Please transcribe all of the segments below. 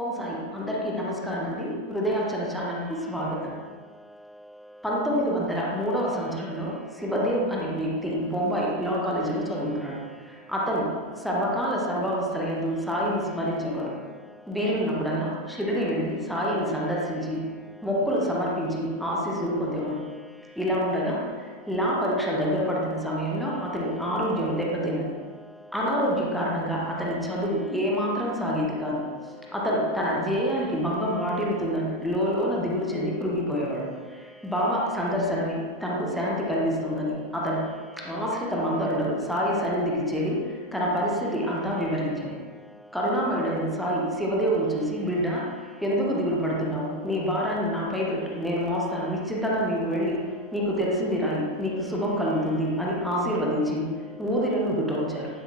ఓం సాయి. అందరికీ నమస్కారం అండి. హృదయాచల ఛానల్కి స్వాగతం. పంతొమ్మిది వందల మూడవ సంవత్సరంలో శివదేవ్ అనే వ్యక్తి బొంబాయి లా కాలేజీలో చదువుతున్నాడు అతను సర్వకాల సర్వావస్థల ఎందు సాయిని స్మరించేవాడు వీలున్నప్పుడల్లా షిరిడి వెళ్ళి సాయిని సందర్శించి మొక్కులు సమర్పించి ఆశీస్సులు పొందేవాడు. ఇలా ఉండగా లా పరీక్ష దగ్గర పడుతున్న సమయంలో అతని ఆరోగ్యం దెబ్బతింది అనారోగ్య కారణంగా అతని చదువు ఏమాత్రం సాగేది కాదు. అతను తన ధ్యేయానికి భంగం వాటిల్లుతుందని లోలోన దిగులు చెంది కృంగిపోయేవాడు. బాబా సందర్శనమే తనకు శాంతి కలిగిస్తుందని అతను ఆశ్రిత మందరుడు సాయి సన్నిధికి చేరి తన పరిస్థితి అంతా వివరించాడు. కరుణామయుడైన సాయి శివదేవుని చూసి బిడ్డ ఎందుకు దిగులు పడుతున్నావు? నీ భారాన్ని నాపై పెట్టు. నేను మోస్తాను. నిశ్చితంగా నీకు వెళ్ళి నీకు తెలిసింది రాయి. నీకు శుభం కలుగుతుంది అని ఆశీర్వదించి ఊదిరను గుట్టవచ్చారు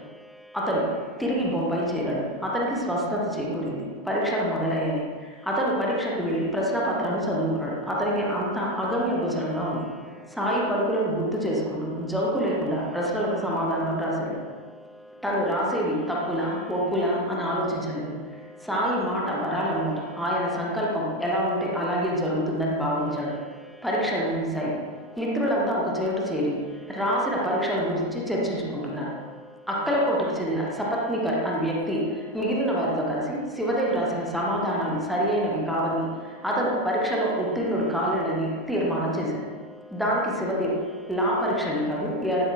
అతను తిరిగి బొంబాయి చేరాడు. అతనికి స్వస్థత చేకూరింది. పరీక్షలు మొదలయ్యాయి. అతను పరీక్షకు వెళ్ళి ప్రశ్నపత్రాన్ని చదువుకున్నాడు. అతనికి అంత అగమ్య గోచరంగా ఉంది. సాయి పరుగులను గుర్తు చేసుకుంటూ జంకు లేకుండా ప్రశ్నలకు సమాధానం రాశాడు. తను రాసేవి తప్పులా ఒప్పులా అని ఆలోచించలేదు. సాయి మాట వరాల మాట. ఆయన సంకల్పం ఎలా ఉంటే అలాగే జరుగుతుందని భావించాడు. పరీక్షలు ముగిశాయి. మిత్రులంతా ఒక చోటు చేరి రాసిన పరీక్షల గురించి చర్చించుకుంటున్నారు. చెందిన సపత్నికర్ అనే వ్యక్తి మిగిలిన వారితో కలిసి శివదేవ్ రాసిన సమాధానాలు సరియైనవి కావని అతను పరీక్షలో ఉత్తీర్ణుడు కాలేడని తీర్మానం చేశాడు. దానికి శివదేవ్ లా పరీక్షలు కాదు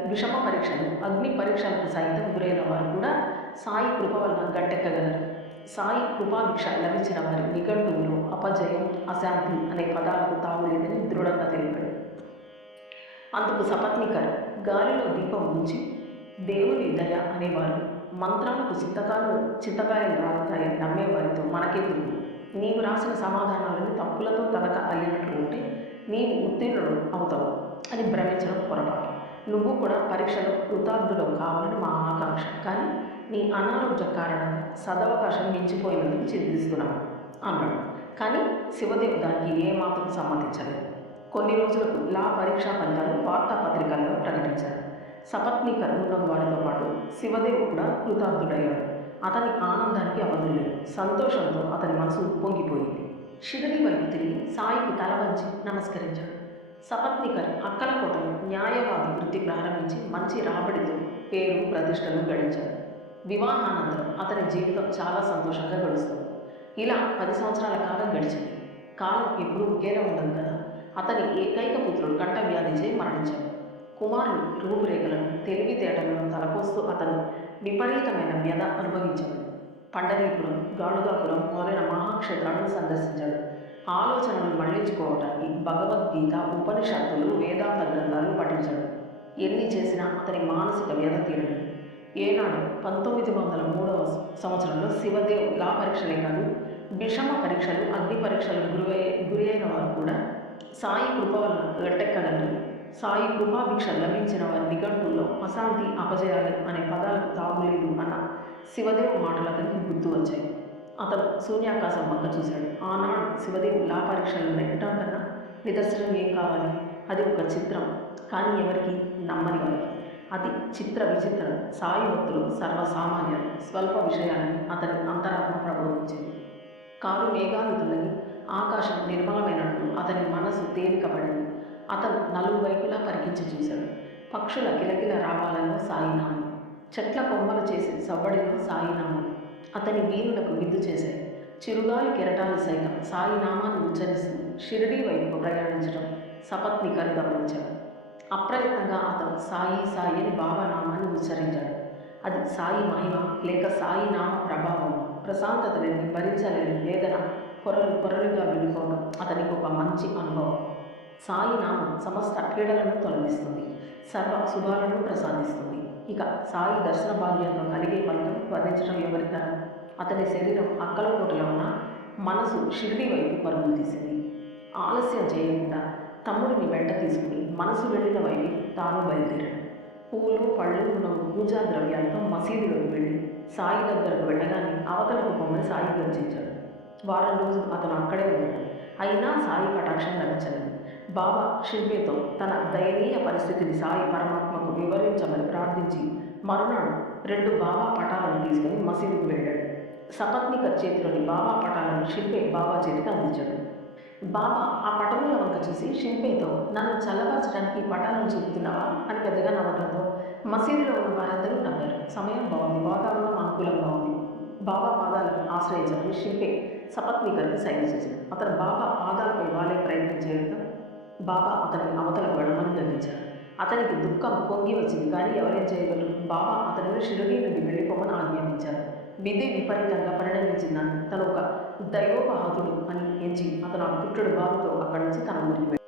విషమ పరీక్షలు అగ్ని పరీక్షలకు సైతం గురైన వారు కూడా సాయి కృప వలన గట్టెక్కగలరు. సాయి కృపాభిక్ష లభించిన వారి నిఘంటువులో అపజయం అశాంతి అనే పదాలకు తావులేదని దృఢంగా తెలిపాడు. అందుకు సపత్నికర్ గాలిలో దీపం ఉంచి దేవుని దయ అనేవారు. మంత్రాలకు చింతకాలు చింతకాయలు రాలుతాయని నమ్మేవారితో మనకెందుకు? నీవు రాసిన సమాధానాలను తప్పులతో తనక అల్లినట్లు ఉంటే నీవు ఉత్తీర్ణుడు అవుతావు. అని భ్రమించడం పొరపాటు. నువ్వు కూడా పరీక్షలో కృతార్థుడు కావాలని మా ఆకాంక్ష. కానీ నీ అనారోగ్య కారణంగా సదవకాశం మించిపోయినందుకు చింతిస్తున్నావు అన్నాడు. కానీ శివదేవ్ దానికి ఏమాత్రం సమ్మతించలేదు. కొన్ని రోజులకు లా పరీక్షా ఫలితాలు వార్తాపత్రికల్లో ప్రకటించారు. సపత్ని ఉన్న వారితో పాటు శివదేవ్ కూడా కృతార్థుడయ్యాడు. అతని ఆనందానికి అవధులు సంతోషంతో అతని మనసు ఉప్పొంగిపోయింది. శివని వైపు తిరిగి సాయికి తల వంచి నమస్కరించాడు. సపత్నికర్ అక్కలకోటలో న్యాయవాది వృత్తి ప్రారంభించి మంచి రాబడితో పేరు ప్రతిష్టలు గడించాడు. వివాహానంతరం అతని జీవితం చాలా సంతోషంగా గడుస్తుంది. ఇలా పది సంవత్సరాల కాలం గడిచింది. కాలం ఎప్పుడూ ఒకేలా ఉండదు కదా. అతని ఏకైక పుత్రుడు కంఠ వ్యాధిచే మరణించాడు. కుమారుడు రూపురేఖలను తెలివితేటలను తలపోస్తూ అతను విపరీతమైన వ్యధ అనుభవించాడు. పండరీపురం గాడుగాపురం మొదలైన మహాక్షేత్రాలను సందర్శించాడు. ఆలోచనలు మళ్ళించుకోవటానికి భగవద్గీత ఉపనిషత్తులు వేదాంత గ్రంథాలు పఠించాడు. ఎన్ని చేసినా అతని మానసిక వ్యధ తీరడు ఏనాడు పంతొమ్మిది వందల మూడవ సంవత్సరంలో శివదేవ్ లా పరీక్షలే కాదు విషమ పరీక్షలు అగ్ని పరీక్షలు గురి గురి అయిన వారు కూడా సాయి కృప వల్ల గట్టెక్కగలరు సాయి కృపాభిక్ష లభించిన వారి నిఘంటుల్లో అశాంతి అపజయాలు అనే పదాలకు తాగులేదు అన్న శివదేవ్ మాటలు అతనికి గుర్తు వచ్చాయి. అతను శూన్యాకాశం వంక చూశాడు. ఆనాడు శివదేవ్ లా పరీక్షలు నెట్టడం కన్నా నిదర్శనం ఏం కావాలి. అది ఒక చిత్రం. కానీ ఎవరికి నమ్మని వారికి. అది చిత్ర విచిత్ర. సాయి భక్తులు సర్వసామాన్యాలు. స్వల్ప విషయాన్ని అతని అంతరాత్మ ప్రబోధించింది. కారు మేఘాలు తొలగి ఆకాశం నిర్మలమైనట్టు అతని మనసు తేలికపడింది. అతను నలువైపులా పరికించి చూశాడు. పక్షుల కిలకిల రావాలలో సాయినామం. చెట్ల కొమ్మలు చేసే సవ్వడిలో సాయినామం. అతని వీరులకు విద్దు చేశాయి చిరుగాలి కెరటాలు సైతం సాయినామాన్ని ఉచ్చరిస్తూ షిరిడీ వైపు ప్రయాణించడం సపత్నికర్ గమనించాడు అప్రయత్నంగా అతను సాయి సాయి అని బాబానామాన్ని ఉచ్చరించాడు. అది సాయి మహిమ లేక సాయి నామ ప్రభావం ప్రశాంతత లేని భరించలేని వేదన పొరలు పొరలుగా వెళ్ళిపోవడం అతనికి సాయి నామం సమస్త క్రీడలను తొలగిస్తుంది. సర్వ శుభాలను ప్రసాదిస్తుంది. ఇక సాయి దర్శన భాగ్యంలో కలిగే ఫలితం వర్ణించడం ఎవరితరం అతని శరీరం అక్కలకోటలో ఉన్న మనసు షిరిడి వైపు పరుగులు తీసింది. ఆలస్యం చేయకుండా తమ్ముడిని వెంట తీసుకుని మనసు వెళ్ళిన వైపు తాను బయలుదేరాడు. పూలు పళ్ళు ఉన్న పూజా ద్రవ్యాలతో మసీదులోకి వెళ్ళి సాయి దగ్గరకు వెళ్ళగానే అవతలకు బొమ్మని సాయి గర్జించాడు. వారం రోజులు అతను అక్కడే ఉన్నాడు. అయినా సాయి కటాక్షం లభించలేదు. బాబా షిల్పేతో తన దయనీయ పరిస్థితిని సాయి పరమాత్మకు వివరించమని ప్రార్థించి మరునాడు రెండు బాబా పటాలను తీసుకుని మసీదుకు వెళ్ళాడు. సపత్నిక చేతిలోని బాబా పటాలను షింపే బాబా చేతికి అందించాడు. బాబా ఆ పటముల వంక చూసి షింపేతో నన్ను చల్లబరచడానికి పటాలను చూపుతున్నావా? అని పెద్దగా నవ్వడంతో మసీదులో ఉన్న వారందరూ నవ్వారు. సమయం బాగుంది వాతావరణం అనుకూలంగా ఉంది. బాబా పాదాలను ఆశ్రయించాలని షింపే సపత్నికర్కి సైన్ చేశాడు. అతను బాబా పాదాలపై వాలే ప్రయత్నం చేయడంతో బాబా అతని అవతల వెళ్ళమని గర్వించారు అతనికి దుఃఖం పొంగి వచ్చింది. కానీ ఎవరేం చేయగలరు? బాబా అతనిని షిరిడీ నుండి వెళ్ళిపోమని ఆజ్ఞాపించారు. విధి విపరీతంగా పరిణమించిందని తను ఒక దైవోపహాతుడు అని ఎంచి అతను ఆ పుట్టుడు బాబుతో అక్కడి నుంచి తన ఊరికి